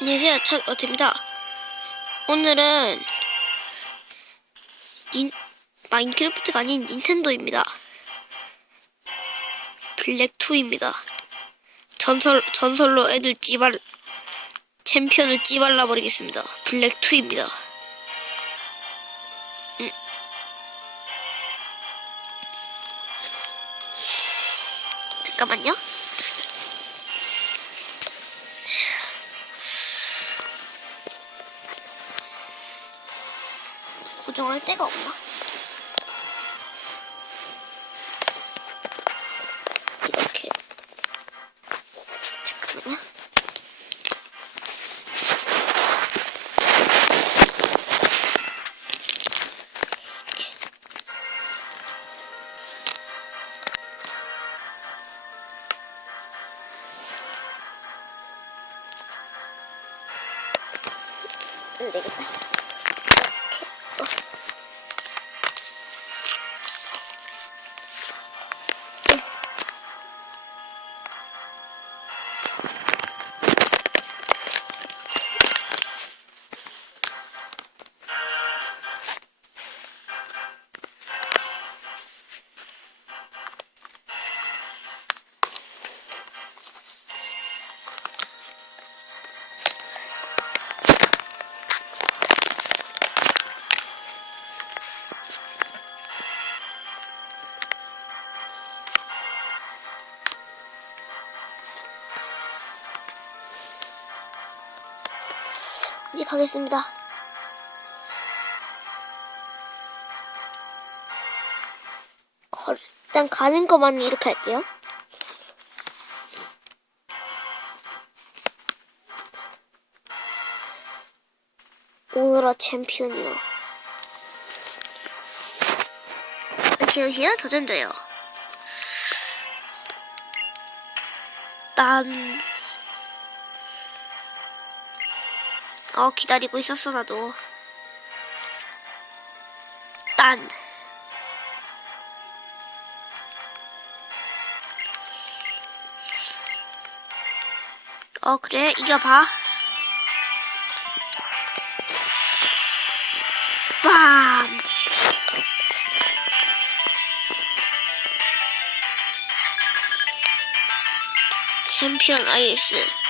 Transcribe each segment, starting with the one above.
안녕하세요. 첫어입니다 오늘은 닌, 마인크래프트가 아닌 닌텐도입니다. 블랙2입니다. 전설, 전설로 애들 찌발, 챔피언을 찌발라 버리겠습니다. 블랙2입니다. 음. 잠깐만요. 고정할 데가 없나? 이제 가겠습니다. 걸, 일단 가는 것만 이렇게 할게요. 오늘아 챔피언이요. 안녕하세요 도전자요. 난 어, 기다리고 있었어, 나도. 딴. 어, 그래, 이겨봐. 빰! 챔피언 아이스.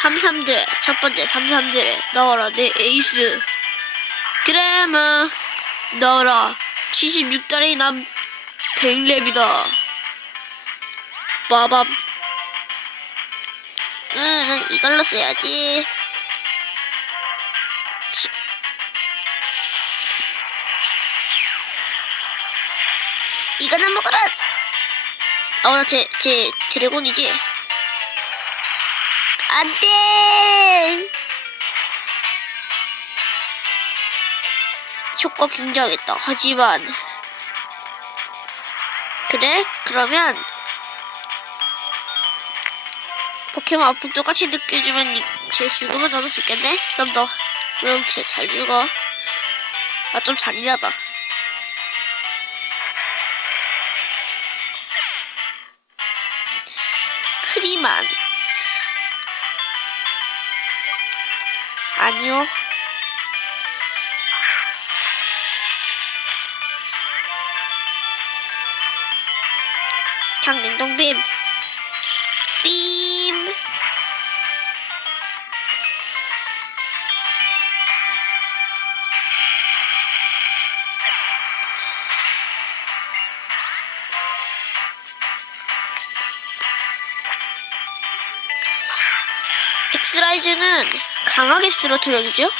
삼삼들 첫 번째 삼삼들에 넣어라 내 에이스. 그래마 넣어라. 76달이 남 100렙이다. 빠밤. 응 이걸로 써야지. 치. 이거는 먹어라 어나제 제 드래곤이지 안 돼! 효과 굉장했다. 하지만. 그래? 그러면. 포켓몬 아픔 똑같이 느껴지면 니- 쟤 죽으면 너도 죽겠네? 그럼 너. 그럼 쟤 잘 죽어. 나 좀 잔인하다. 아니요. 그냥 엑스라이즈는 강하게 쓰러뜨려주죠?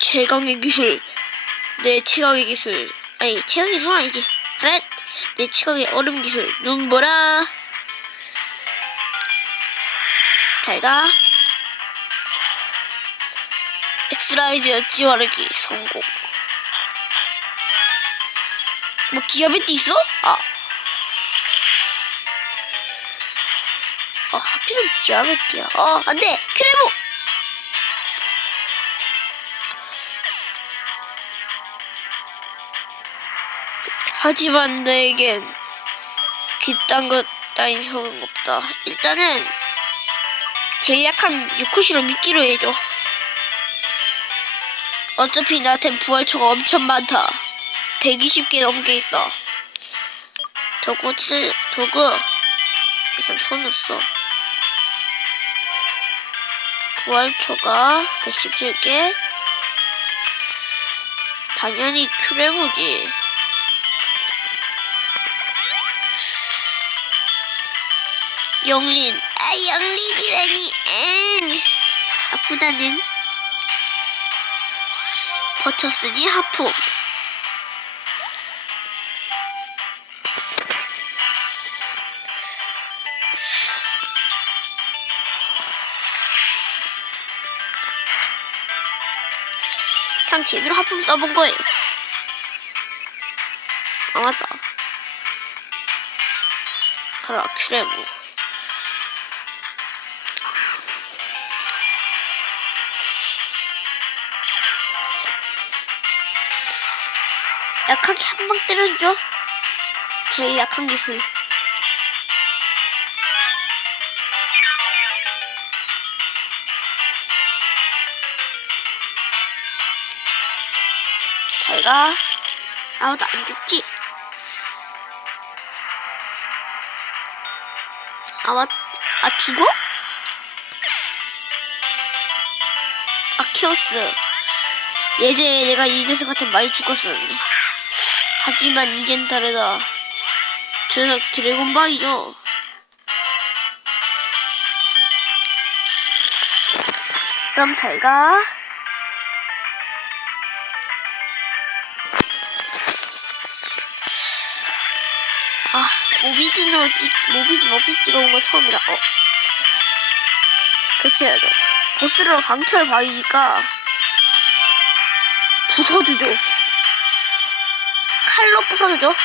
최강의 기술. 내 최강의 기술. 아니, 최강의 기술 아니지. 그래. 내 최강의 얼음 기술. 눈보라. 잘 가. 엑스라이즈 였지 바르기 성공. 뭐 기아베트 있어? 아. 어, 하필은 기아베트야. 어, 안 돼! 크레모! 하지만 내겐 그딴 것 따윈 소용 없다. 일단은 제일 약한 유쿠시로 믿기로 해줘. 어차피 나한텐 부활초가 엄청 많다. 120개 넘게 있다. 도구, 쓰, 도구. 일단 손을 써. 부활초가 117개. 당연히 큐레모지. 영린. 아, 영린이라니. 엥. 아프다는. 버텼으니 하품. 참 재미로 하품 써본 거예요. 아 맞다. 가라 큐레모. 약하게 한 방 때려주죠. 제일 약한 기술. 제가 아무도 안 죽지. 아마 아 죽어? 아키오스. 예전에 내가 이 녀석 같은 많이 죽었었는데. 하지만 이젠 다르다. 저 녀석 드래곤방이죠. 그럼 잘가. 모비지노 찍, 모비지 없이 찍어본 건 처음이다. 어. 교체해야죠. 보스로 강철 바위니까 부숴주죠. 칼로 부숴주죠.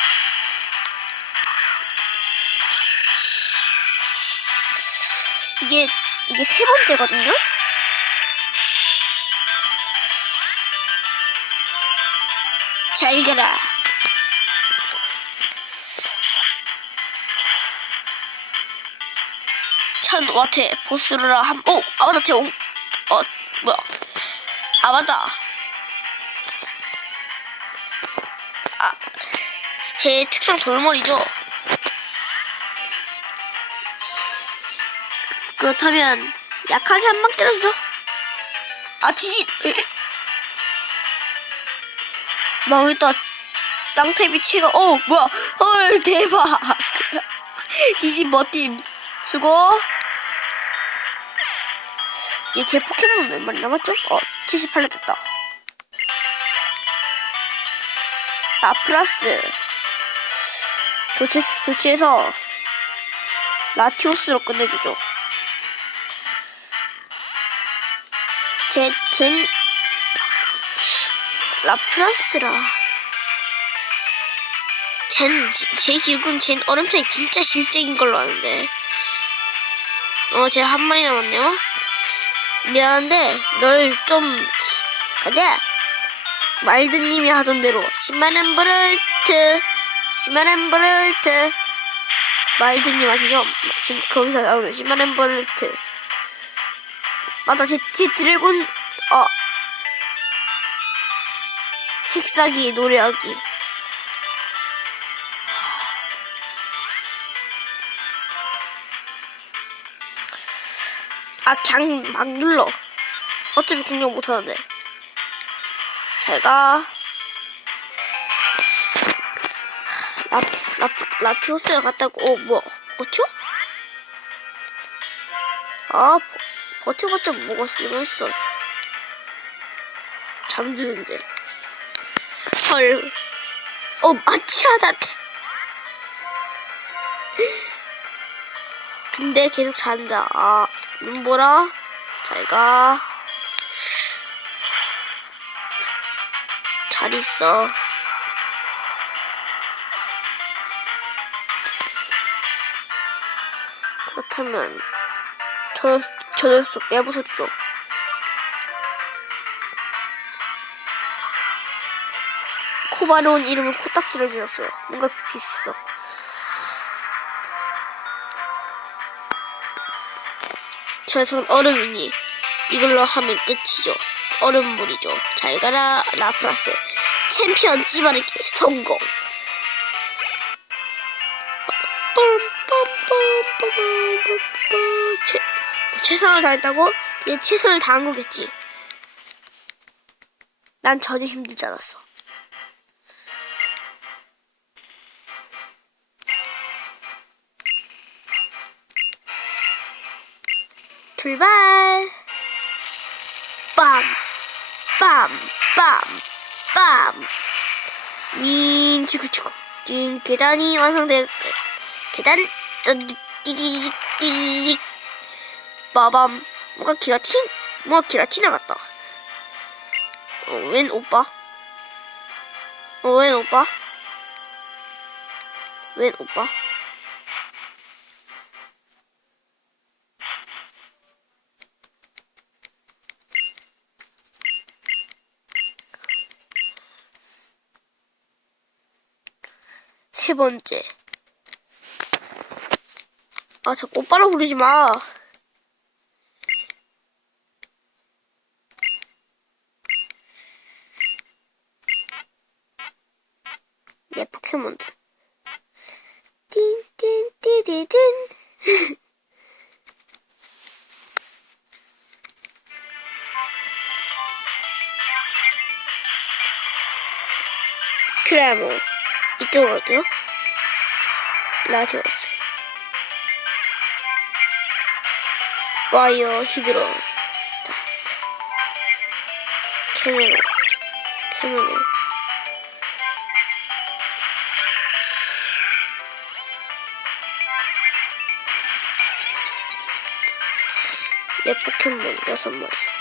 이게, 이게 세 번째거든요? 잘 가라. 천 와트 보스로라 한, 오! 아, 맞다, 제 옹, 어, 뭐야. 아, 맞다. 아, 제 특성 돌머리죠? 그렇다면, 약하게 한 방 때려주죠? 아, 지진! 망했다. 땅태 비치가, 어, 뭐야. 헐, 대박. 지진 멋짐. 수고. 얘 제 포켓몬 몇 마리 남았죠? 어, 78렙 됐다. 아, 플러스. 교체, 교체해서 라티오스로 끝내주죠. 제, 젠, 라플라스라. 젠, 지- 제 기억은 젠 얼음차이 진짜 실적인 걸로 아는데. 어, 제가 한 마리 남았네요. 미안한데, 널 좀, 가자! 말드님이 하던 대로, 10만원 버럴트, 10만원 버럴트. 말드님 아시죠? 지금 거기서 나오는 10만원 버럴트. 맞다, 제, 제 드래곤, 어. 힉사기, 노래하기. 아, 그냥 막 눌러. 어차피 공격 못하는데. 제가 라, 라, 라티오스에 갔다고, 어, 뭐, 버텨? 아, 버- 버텨봤자 뭐가 쓰겠어. 잠드는데. 헐. 어, 마치야, 나한테. 근데 계속 잔다. 아, 눈보라. 잘 가. 잘 있어. 그렇다면, 저, 저 녀석 내부숴주죠. 코바로운 이름을 코딱지를 지었어요. 뭔가 비슷어. 저son 얼음이니 이걸로 하면 끝이죠. 얼음물이죠. 잘 가라 라프라스. 챔피언 찌바르기 성공. 최, 최선을 다했다고? 내 최선을 다한 거겠지. 난 전혀 힘들지 않았어. 출발! 빰! 빰! 빰! 빰! 윙, 치구치구. 띵, 계단이 완성될, 계단, 띠디디디디디, 띠디디디. 빠밤. 뭔가 기라틴? 뭔가 기라티나 같다. 어, 웬 오빠? 어, 웬 오빠? 웬 오빠? 세 번째. 아, 저 오빠라 부르지 마. 내 포켓몬들. 띵띵띠디딘. 그래모 이쪽으로 어디요? 라디오스 와이어 히드로 자. 캐메로 캐메로 내 포켓몬 여섯 마리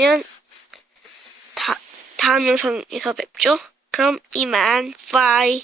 그러면 다, 다음 영상에서 뵙죠. 그럼 이만, 바이.